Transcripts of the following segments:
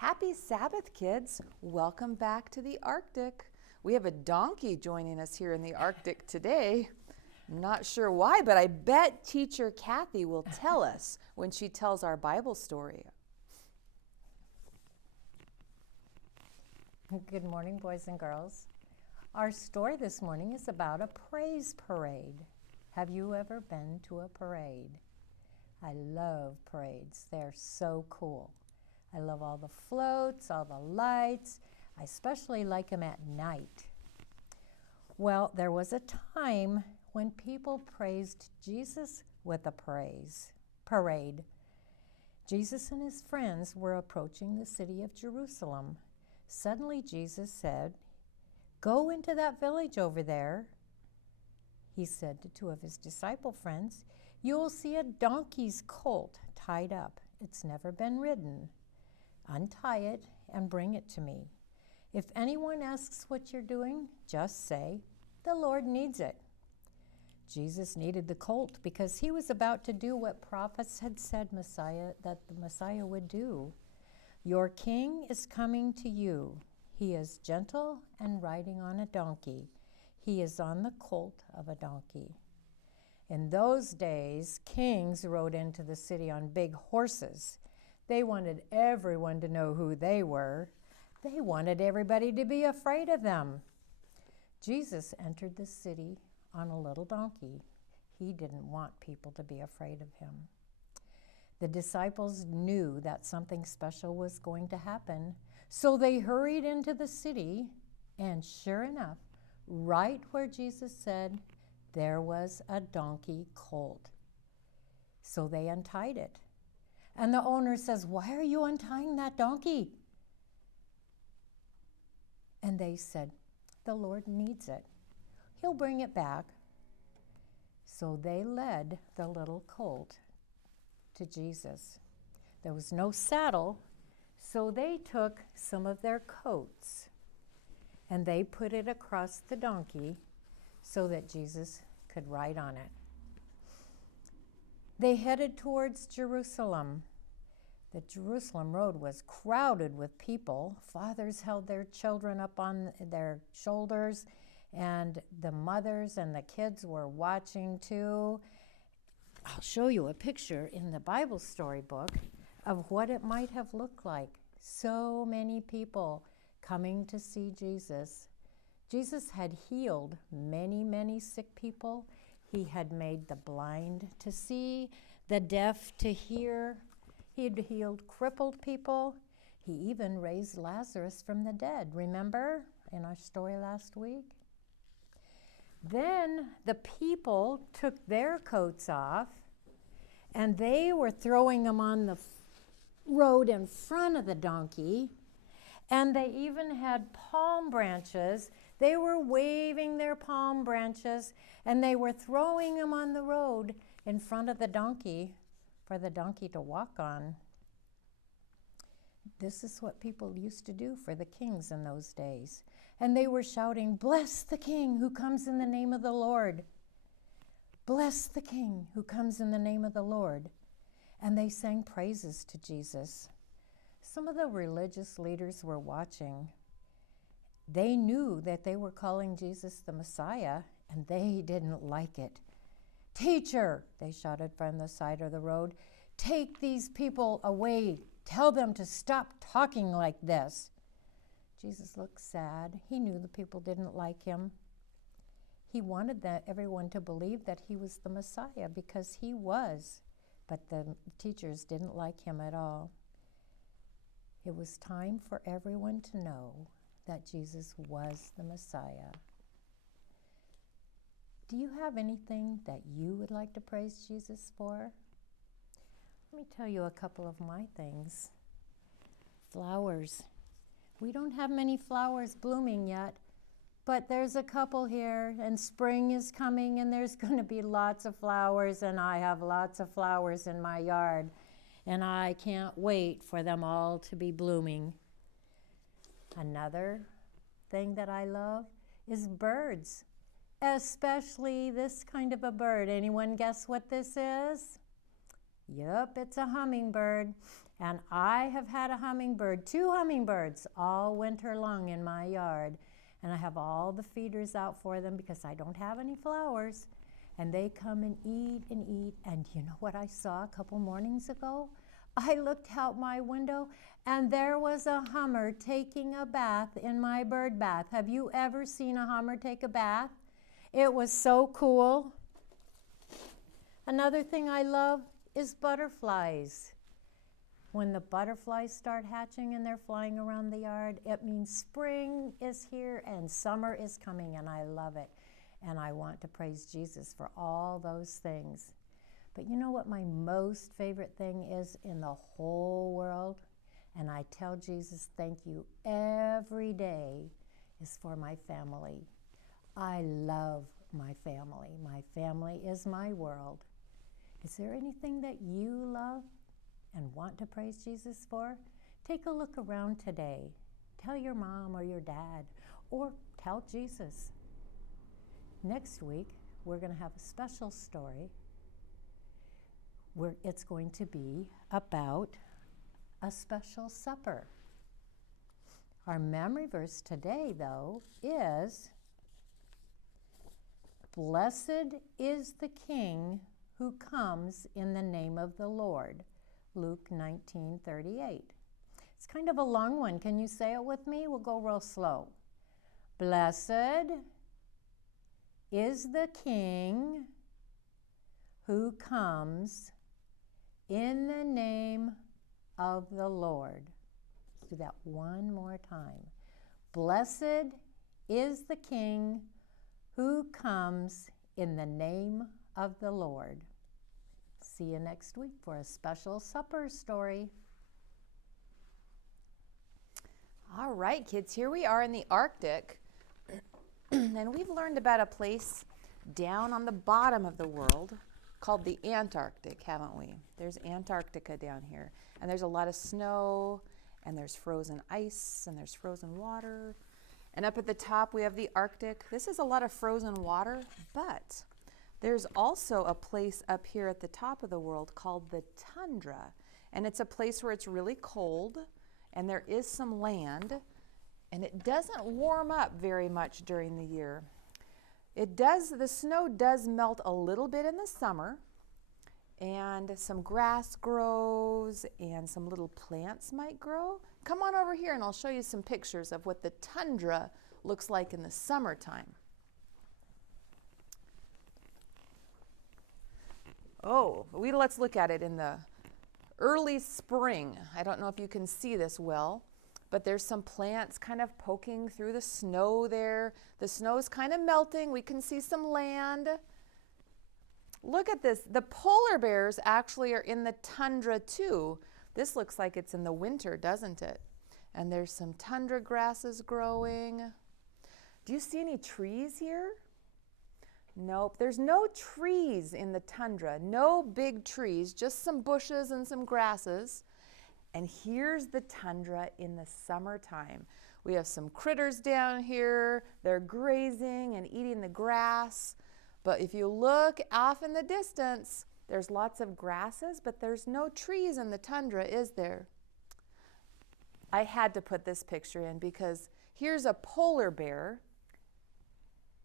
Happy Sabbath, kids. Welcome back to the Arctic. We have a donkey joining us here in the Arctic today. I'm not sure why, but I bet teacher Kathy will tell us when she tells our Bible story. Good morning, boys and girls. Our story this morning is about a praise parade. Have you ever been to a parade? I love parades. They're so cool. I love all the floats, all the lights. I especially like them at night. Well, there was a time when people praised Jesus with a parade. Jesus and his friends were approaching the city of Jerusalem. Suddenly Jesus said, "Go into that village over there." He said to two of his disciple friends, "You will see a donkey's colt tied up. It's never been ridden. Untie it and bring it to me. If anyone asks what you're doing, just say, 'The Lord needs it.'" Jesus needed the colt because he was about to do what prophets had said that the Messiah would do. "Your king is coming to you. He is gentle and riding on a donkey. He is on the colt of a donkey." In those days, kings rode into the city on big horses. They wanted everyone to know who they were. They wanted everybody to be afraid of them. Jesus entered the city on a little donkey. He didn't want people to be afraid of him. The disciples knew that something special was going to happen, so they hurried into the city, and sure enough, right where Jesus said, there was a donkey colt. So they untied it. And the owner says, "Why are you untying that donkey?" And they said, "The Lord needs it. He'll bring it back." So they led the little colt to Jesus. There was no saddle, so they took some of their coats and they put it across the donkey so that Jesus could ride on it. They headed towards Jerusalem. The Jerusalem road was crowded with people. Fathers held their children up on their shoulders, and the mothers and the kids were watching too. I'll show you a picture in the Bible storybook of what it might have looked like. So many people coming to see Jesus. Jesus had healed many, many sick people. He had made the blind to see, the deaf to hear. He had healed crippled people. He even raised Lazarus from the dead. Remember in our story last week? Then the people took their coats off, and they were throwing them on the road in front of the donkey, and they even had palm branches. They were waving their palm branches, and they were throwing them on the road in front of the donkey for the donkey to walk on. This is what people used to do for the kings in those days. And they were shouting, "Bless the King who comes in the name of the Lord. Bless the King who comes in the name of the Lord." And they sang praises to Jesus. Some of the religious leaders were watching. They knew that they were calling Jesus the Messiah, and they didn't like it. "Teacher," they shouted from the side of the road, "take these people away. Tell them to stop talking like this." Jesus looked sad. He knew the people didn't like him. He wanted everyone to believe that he was the Messiah because he was, but the teachers didn't like him at all. It was time for everyone to know that Jesus was the Messiah. Do you have anything that you would like to praise Jesus for? Let me tell you a couple of my things. Flowers. We don't have many flowers blooming yet, but there's a couple here, and spring is coming, and there's going to be lots of flowers, and I have lots of flowers in my yard, and I can't wait for them all to be blooming. Another thing that I love is birds, especially this kind of a bird. Anyone guess what this is? Yep, it's a hummingbird. And I have had a hummingbird, 2 hummingbirds, all winter long in my yard. And I have all the feeders out for them because I don't have any flowers. And they come and eat and eat. And you know what I saw a couple mornings ago? I looked out my window and there was a hummer taking a bath in my bird bath. Have you ever seen a hummer take a bath? It was so cool. Another thing I love is butterflies. When the butterflies start hatching and they're flying around the yard, it means spring is here and summer is coming, and I love it. And I want to praise Jesus for all those things. But you know what my most favorite thing is in the whole world? And I tell Jesus thank you every day, is for my family. I love my family. My family is my world. Is there anything that you love and want to praise Jesus for? Take a look around today. Tell your mom or your dad, or tell Jesus. Next week, we're going to have a special story where it's going to be about a special supper. Our memory verse today, though, is, "Blessed is the King who comes in the name of the Lord." Luke 19:38. It's kind of a long one. Can you say it with me? We'll go real slow. Blessed is the King who comes in the name of the Lord. Let's do that one more time. Blessed is the King who comes in the name of the Lord. See you next week for a special supper story. All right, kids, here we are in the Arctic, and we've learned about a place down on the bottom of the world called the Antarctic, haven't we? There's Antarctica down here, and there's a lot of snow, and there's frozen ice, and there's frozen water, and up at the top we have the Arctic. This is a lot of frozen water, but there's also a place up here at the top of the world called the Tundra, and it's a place where it's really cold, and there is some land, and it doesn't warm up very much during the year. The snow does melt a little bit in the summer, and some grass grows, and some little plants might grow. Come on over here and I'll show you some pictures of what the tundra looks like in the summertime. Let's look at it in the early spring. I don't know if you can see this well, but there's some plants kind of poking through the snow there. The snow's kind of melting. We can see some land. Look at this. The polar bears actually are in the tundra too. This looks like it's in the winter, doesn't it? And there's some tundra grasses growing. Do you see any trees here? Nope, there's no trees in the tundra, no big trees, just some bushes and some grasses. And here's the tundra in the summertime. We have some critters down here. They're grazing and eating the grass. But if you look off in the distance, there's lots of grasses, but there's no trees in the tundra, is there? I had to put this picture in because here's a polar bear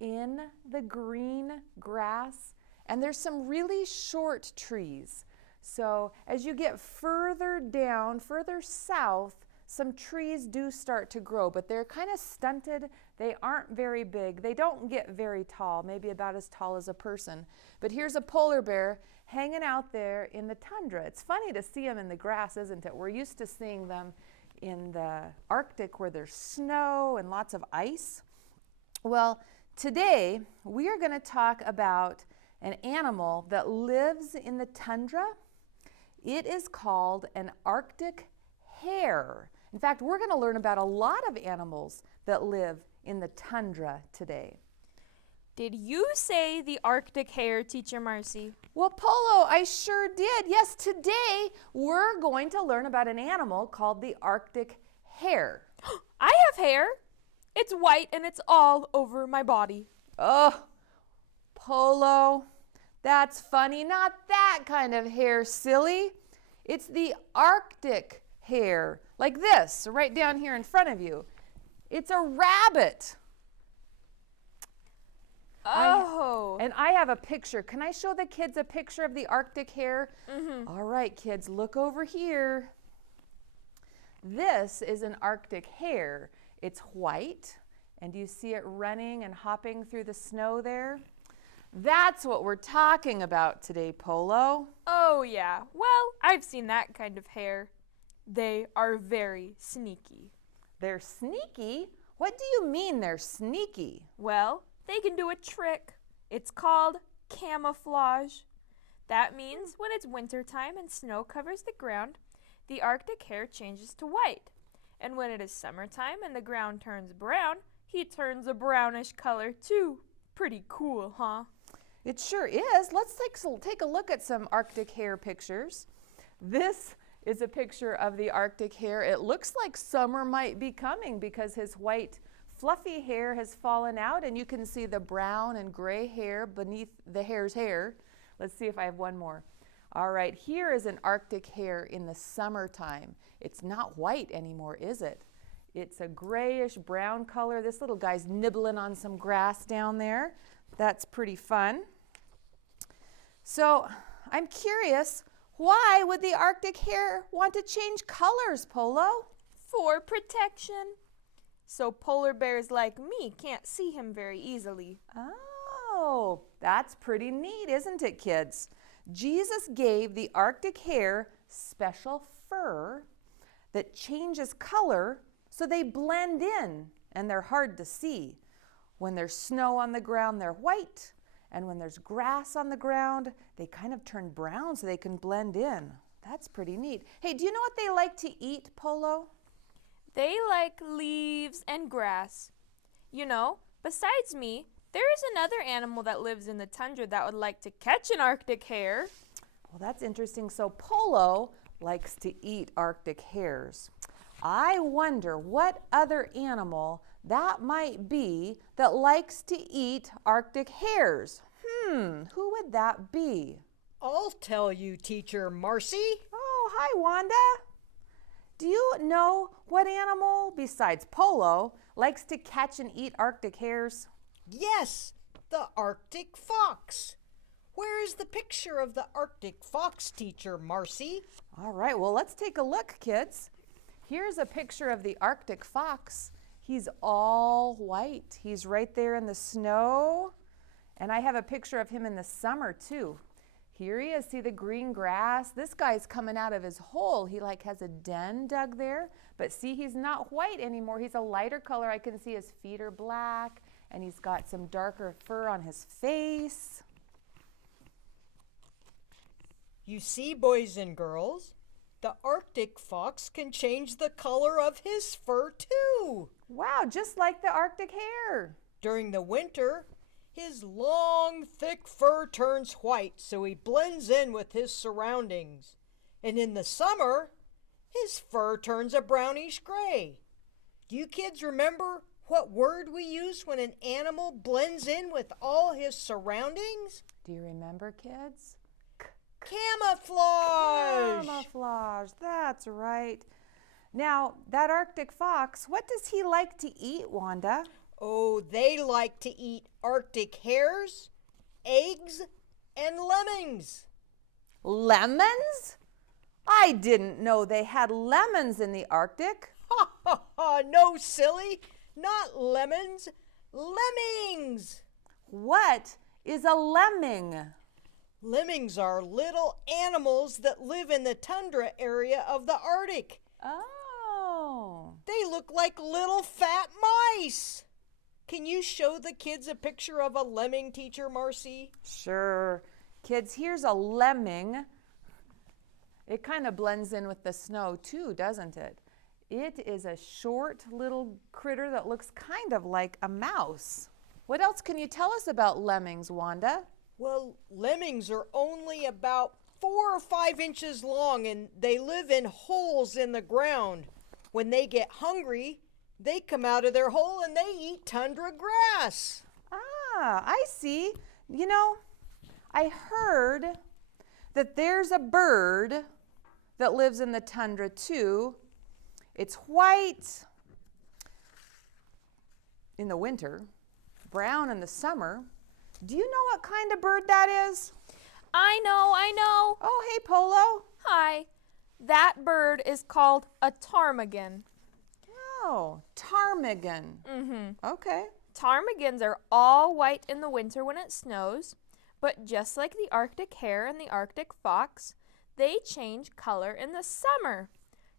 in the green grass, and there's some really short trees. So as you get further down, further south, some trees do start to grow, but they're kind of stunted. They aren't very big. They don't get very tall, maybe about as tall as a person. But here's a polar bear hanging out there in the tundra. It's funny to see them in the grass, isn't it? We're used to seeing them in the Arctic where there's snow and lots of ice. Well, today we are going to talk about an animal that lives in the tundra. It is called an Arctic hare. In fact, we're going to learn about a lot of animals that live in the tundra today. Did you say the Arctic hare, Teacher Marcy? Well, Polo, I sure did. Yes, today we're going to learn about an animal called the Arctic hare. I have hair. It's white and it's all over my body. Oh, Polo, that's funny. Not that kind of hair, silly. It's the Arctic hare, like this, right down here in front of you. It's a rabbit. Oh. And I have a picture. Can I show the kids a picture of the Arctic hare? Mm-hmm. All right, kids, look over here. This is an Arctic hare. It's white, and do you see it running and hopping through the snow there? That's what we're talking about today, Polo. Oh, yeah. Well, I've seen that kind of hare. They are very sneaky. They're sneaky? What do you mean they're sneaky? Well, they can do a trick. It's called camouflage. That means when it's wintertime and snow covers the ground, the Arctic hare changes to white. And when it is summertime and the ground turns brown, he turns a brownish color too. Pretty cool, huh? It sure is. Let's take a look at some Arctic hare pictures. This is a picture of the Arctic hare. It looks like summer might be coming because his white fluffy hair has fallen out, and you can see the brown and gray hair beneath the hare's hair. Let's see if I have one more. All right, here is an Arctic hare in the summertime. It's not white anymore, is it? It's a grayish brown color. This little guy's nibbling on some grass down there. That's pretty fun. So I'm curious, why would the Arctic hare want to change colors, Polo? For protection. So polar bears like me can't see him very easily. Oh, that's pretty neat, isn't it, kids? Jesus gave the Arctic hare special fur that changes color so they blend in and they're hard to see. When there's snow on the ground, they're white, and when there's grass on the ground, they kind of turn brown so they can blend in. That's pretty neat. Hey, do you know what they like to eat, Polo? They like leaves and grass. You know, besides me, there is another animal that lives in the tundra that would like to catch an Arctic hare. Well, that's interesting. So Polo likes to eat Arctic hares. I wonder what other animal that might be that likes to eat Arctic hares. Who would that be? I'll tell you, Teacher Marcy. Oh, hi, Wanda. Do you know what animal besides Polo likes to catch and eat Arctic hares? Yes, the Arctic fox. Where is the picture of the Arctic fox, Teacher Marcy? All right, well, let's take a look, kids. Here's a picture of the Arctic fox. He's all white. He's right there in the snow. And I have a picture of him in the summer, too. Here he is. See the green grass? This guy's coming out of his hole. He like has a den dug there. But see, he's not white anymore. He's a lighter color. I can see his feet are black, and he's got some darker fur on his face. You see, boys and girls, the Arctic fox can change the color of his fur too. Wow, just like the Arctic hare. During the winter, his long, thick fur turns white, so he blends in with his surroundings. And in the summer, his fur turns a brownish gray. Do you kids remember what word we use when an animal blends in with all his surroundings? Do you remember, kids? Camouflage! Camouflage, that's right. Now, that Arctic fox, what does he like to eat, Wanda? Oh, they like to eat Arctic hares, eggs, and lemmings. Lemons? I didn't know they had lemons in the Arctic. Ha ha ha, no silly, not lemons, lemmings. What is a lemming? Lemmings are little animals that live in the tundra area of the Arctic. Oh. They look like little fat mice. Can you show the kids a picture of a lemming, Teacher Marcy? Sure. Kids, here's a lemming. It kind of blends in with the snow too, doesn't it? It is a short little critter that looks kind of like a mouse. What else can you tell us about lemmings, Wanda? Well, lemmings are only about 4 or 5 inches long, and they live in holes in the ground. When they get hungry, they come out of their hole and they eat tundra grass. Ah, I see. You know, I heard that there's a bird that lives in the tundra too. It's white in the winter, brown in the summer. Do you know what kind of bird that is? I know. Oh, hey, Polo. Hi. That bird is called a ptarmigan. Oh, ptarmigan. Okay. Ptarmigans are all white in the winter when it snows, but just like the Arctic hare and the Arctic fox, they change color in the summer.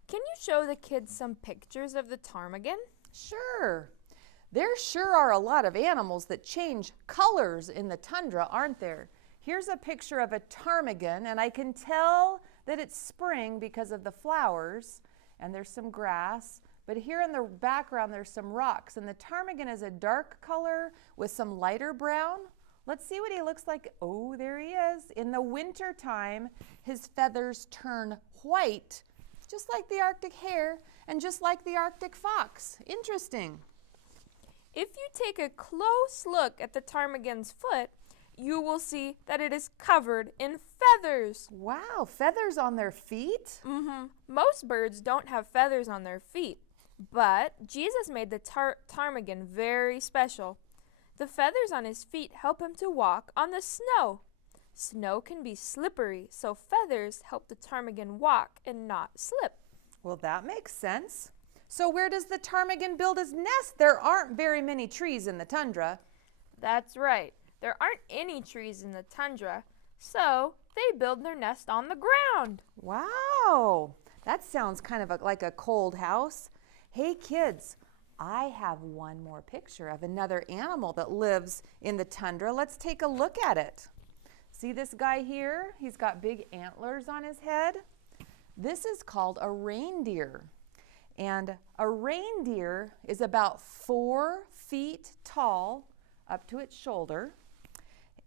Can you show the kids some pictures of the ptarmigan? Sure. There sure are a lot of animals that change colors in the tundra, aren't there? Here's a picture of a ptarmigan, and I can tell that it's spring because of the flowers, and there's some grass. But here in the background, there's some rocks, and the ptarmigan is a dark color with some lighter brown. Let's see what he looks like. Oh, there he is. In the winter time, his feathers turn white, just like the Arctic hare and just like the Arctic fox. Interesting. If you take a close look at the ptarmigan's foot, you will see that it is covered in feathers. Wow, feathers on their feet? Most birds don't have feathers on their feet, but Jesus made the ptarmigan very special. The feathers on his feet help him to walk on the snow. Snow can be slippery, so feathers help the ptarmigan walk and not slip. Well, that makes sense. So where does the ptarmigan build his nest? There aren't very many trees in the tundra. That's right. There aren't any trees in the tundra, so they build their nest on the ground. Wow, that sounds kind of like a cold house. Hey kids, I have one more picture of another animal that lives in the tundra. Let's take a look at it. See this guy here? He's got big antlers on his head. This is called a reindeer. And a reindeer is about 4 feet tall up to its shoulder.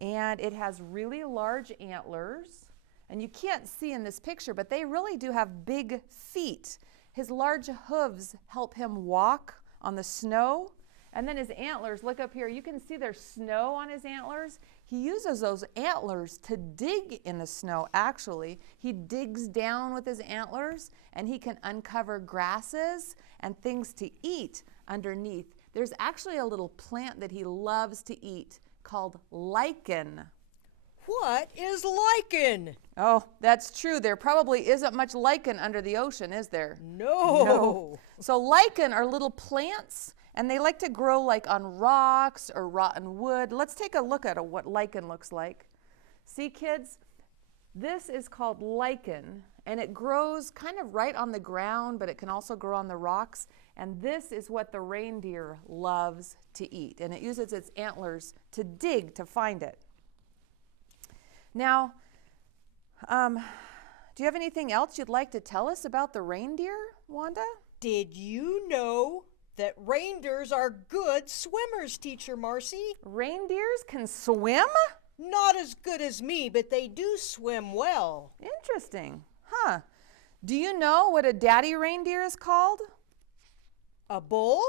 And it has really large antlers. And you can't see in this picture, but they really do have big feet. His large hooves help him walk on the snow. And then his antlers, look up here, you can see there's snow on his antlers. He uses those antlers to dig in the snow, actually. He digs down with his antlers, and he can uncover grasses and things to eat underneath. There's actually a little plant that he loves to eat called lichen. What is lichen? Oh, that's true. There probably isn't much lichen under the ocean, is there? No. So lichen are little plants, and they like to grow like on rocks or rotten wood. Let's take a look at what lichen looks like. See, kids? This is called lichen, and it grows kind of right on the ground, but it can also grow on the rocks. And this is what the reindeer loves to eat, and it uses its antlers to dig to find it. Now, do you have anything else you'd like to tell us about the reindeer, Wanda? Did you know that reindeers are good swimmers, Teacher Marcy? Reindeers can swim? Not as good as me, but they do swim well. Interesting. Huh. Do you know what a daddy reindeer is called? A bull?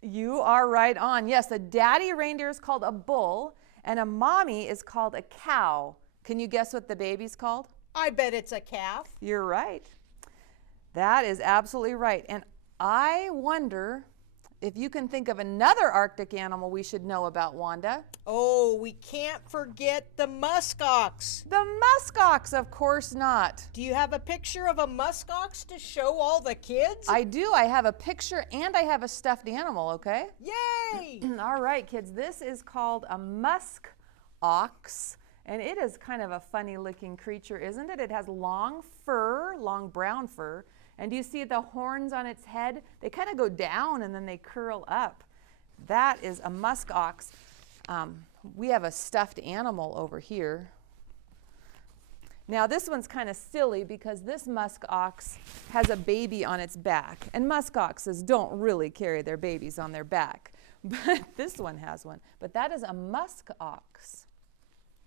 You are right on. Yes, a daddy reindeer is called a bull, and a mommy is called a cow. Can you guess what the baby's called? I bet it's a calf. You're right. That is absolutely right. And I wonder if you can think of another Arctic animal we should know about, Wanda. Oh, we can't forget the muskox. The muskox, of course not. Do you have a picture of a muskox to show all the kids? I do. I have a picture and I have a stuffed animal, okay? Yay! All right, kids. This is called a musk ox, and it is kind of a funny looking creature, isn't it? It has long fur, long brown fur. And do you see the horns on its head? They kind of go down and then they curl up. That is a musk ox. We have a stuffed animal over here. Now this one's kind of silly because this musk ox has a baby on its back. And musk oxes don't really carry their babies on their back. But this one has one. But that is a musk ox.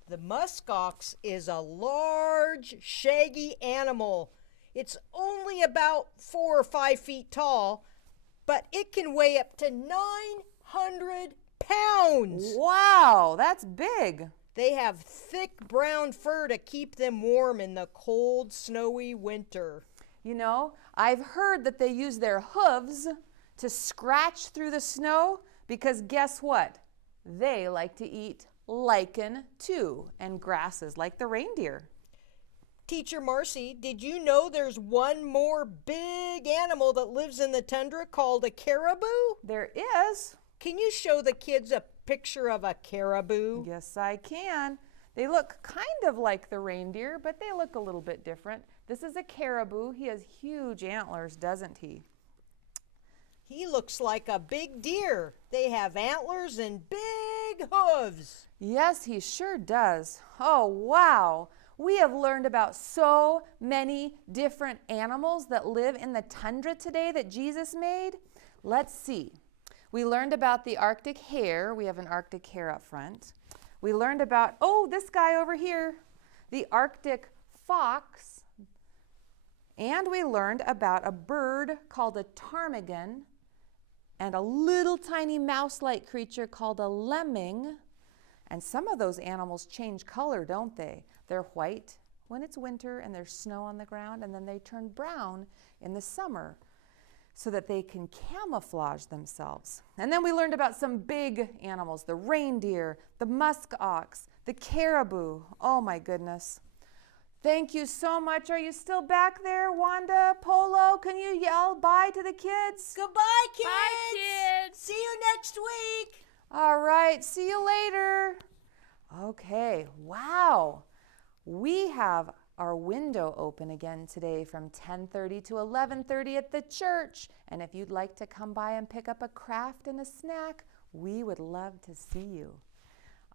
The muskox is a large, shaggy animal. It's only about 4 or 5 feet tall, but it can weigh up to 900 pounds. Wow, that's big. They have thick brown fur to keep them warm in the cold, snowy winter. You know, I've heard that they use their hooves to scratch through the snow because guess what? They like to eat lichen too, and grasses like the reindeer. Teacher Marcy, did you know there's one more big animal that lives in the tundra called a caribou? There is. Can you show the kids a picture of a caribou? Yes, I can. They look kind of like the reindeer, but they look a little bit different. This is a caribou. He has huge antlers, doesn't he? He looks like a big deer. They have antlers and big hooves. Yes, he sure does. Oh, wow. We have learned about so many different animals that live in the tundra today that Jesus made. Let's see. We learned about the Arctic hare. We have an Arctic hare up front. We learned about, oh, this guy over here, the Arctic fox. And we learned about a bird called a ptarmigan and a little tiny mouse-like creature called a lemming. And some of those animals change color, don't they? They're white when it's winter and there's snow on the ground, and then they turn brown in the summer so that they can camouflage themselves. And then we learned about some big animals, the reindeer, the musk ox, the caribou. Oh my goodness. Thank you so much. Are you still back there, Wanda, Polo? Can you yell bye to the kids? Goodbye, kids. Bye, kids. See you next week. All right, see you later. Okay, wow. We have our window open again today from 10:30 to 11:30 at the church. And if you'd like to come by and pick up a craft and a snack, we would love to see you.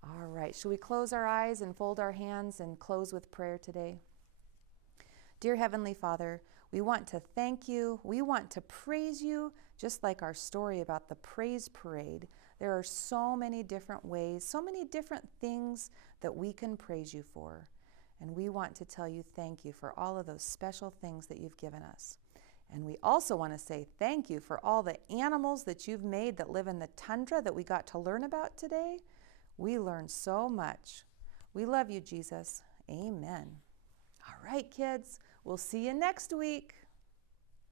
All right, shall we close our eyes and fold our hands and close with prayer today? Dear Heavenly Father, we want to thank you. We want to praise you, just like our story about the praise parade. There are so many different ways, so many different things that we can praise you for. And we want to tell you thank you for all of those special things that you've given us. And we also want to say thank you for all the animals that you've made that live in the tundra that we got to learn about today. We learned so much. We love you, Jesus. Amen. All right, kids, we'll see you next week.